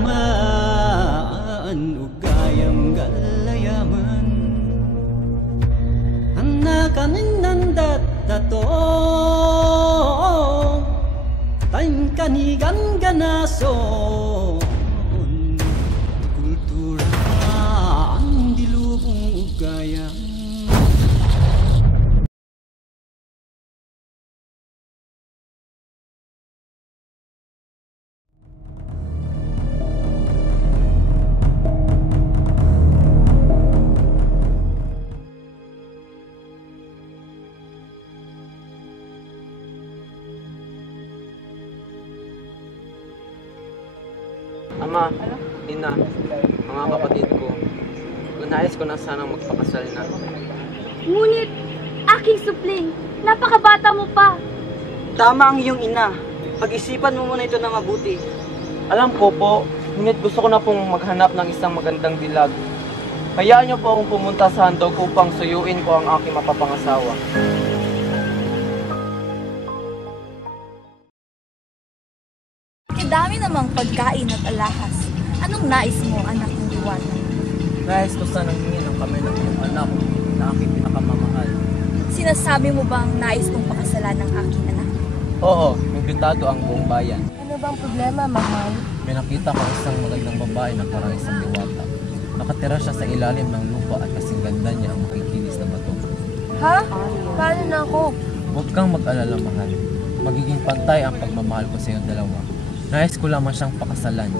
kayaman ug gayam galayaman anakanin nandat tato taim kanigan ganaso kultura ang dilubong ug gayam. Ama, ina, mga kapatid ko, nais ko na sanang magpakasal na. Ngunit, aking supling, napakabata mo pa. Tama ang iyong ina. Pag-isipan mo muna ito na mabuti. Alam ko po, ngunit gusto ko na pong maghanap ng isang magandang dilag. Hayaan niyo po akong pumunta sa handog upang suyuin ko ang aking mapapangasawa. Dami namang pagkain at alahas. Anong nais mo, anak ng Diwata? Nais ko sanang hingin ang kamay ng iyong anak na aking pinakamamahal. Sinasabi mo bang nais kong pakasalan ng aking anak? Oo, imbitado ang buong bayan. Ano bang problema, mahal? May nakita ko isang magandang babae na parang isang diwata. Nakatira siya sa ilalim ng lupa at kasing ganda niya ang makikinis na bato. Ha? Paano na ako? Huwag kang mag-alala, mahal. Magiging pantay ang pagmamahal ko sa iyong dalawa. Nais ko lamang siyang pakasalan.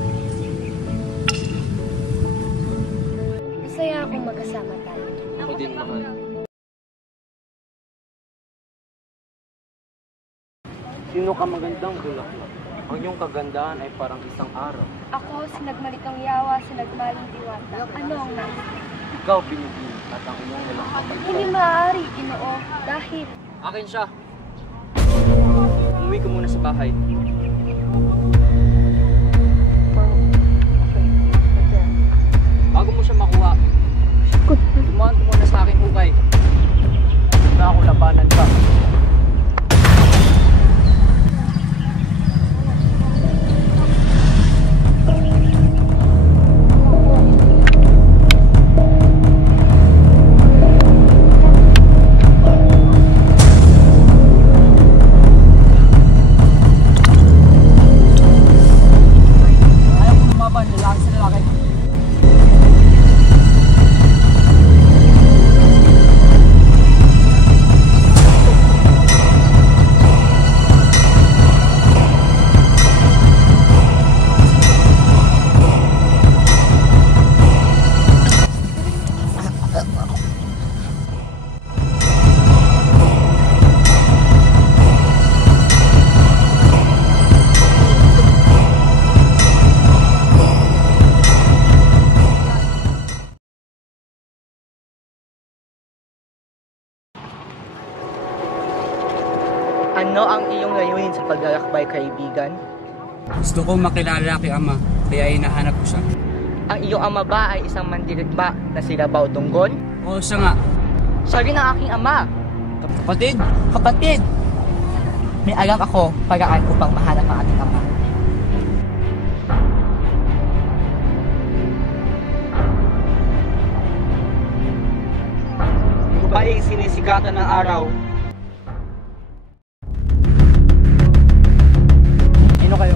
Masaya akong magkasama tayo. Ako din, mahal. Sino ka magandang bulaklak? Ang iyong kagandahan ay parang isang araw. Ako, sinagmalitang yawa, sinagmaling Diwata. Ano ang nais? Ikaw, binibini, at ang iyong walang kapatid. Hindi maaari, Ginoo, dahil... Akin siya! Umuwi ka muna sa bahay. Bago mo siya makuha, dumaan ko muna sa aking hukay. Na ako labanan ka. Ayaw ko lumaban, lalaki sa lalaki. Ano ang iyong layunin sa paglalakbay, kaibigan? Gusto ko makilala kay Ama, kaya hinahanap ko siya. Ang iyong ama ba ay isang mandirigma na si Labaw Dunggon? Oo, siya nga. Siya rin ang aking ama. Kapatid, Kapatid! May alam ako paraan upang mahanap ang ating ama. babaeng sinisikatan ng araw. Sino kayo?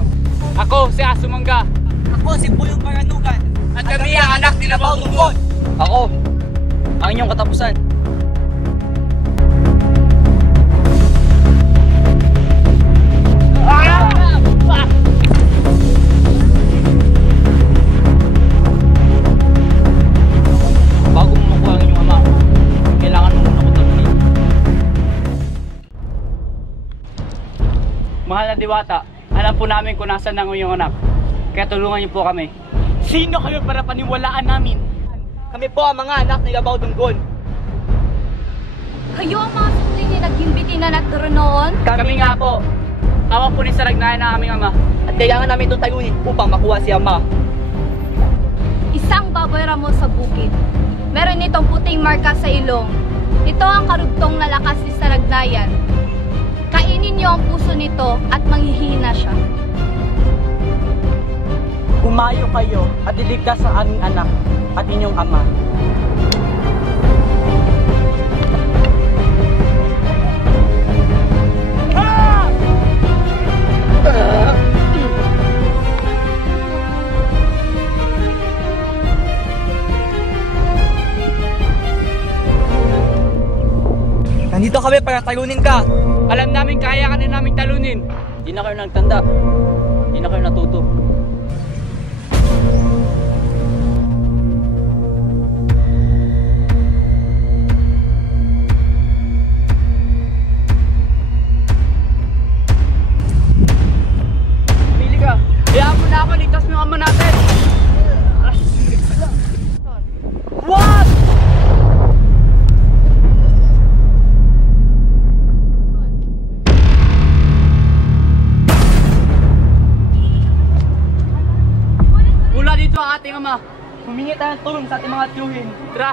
Ako, si Asumangga. Ako si Puyong Paranugan. At kami ang anak ni Labaw Dunggon. Ako, ang inyong katapusan. Bago mo makuha ang inyong ama, kailangan mo muna ko talunin. Mahal na Diwata, alam po namin kung nasan ang iyong anak. Kaya tulungan niyo po kami. Sino kayo para paniwalaan namin? Kami po ang mga anak ni Labaw Dunggon. Kayo ang mga supling ni nag-imbiti na nagturo noon? Kami nga po. Hawak po ni Saragnayan ng aming ama. At kailangan namin itong talunin upang makuha si ama. Isang baboy ramo sa bukid. Meron itong puting marka sa ilong. Ito ang karugtong na lakas ni Saragnayan. Kainin niyo ang puso nito at manghihina siya. Kung Humayo kayo at iligtas ang aming anak at inyong ama. Nandito kami para talunin ka. Alam namin kaya ka na namin talunin. Di na kayo nagtanda. Di na kayo natuto. Pili ka. Hayaan mo na ako, ligtas mo yung ama natin. What? Mula dito ang ating ama. Humingi tayo ng tulong sa ating mga tiyuhin. Tara,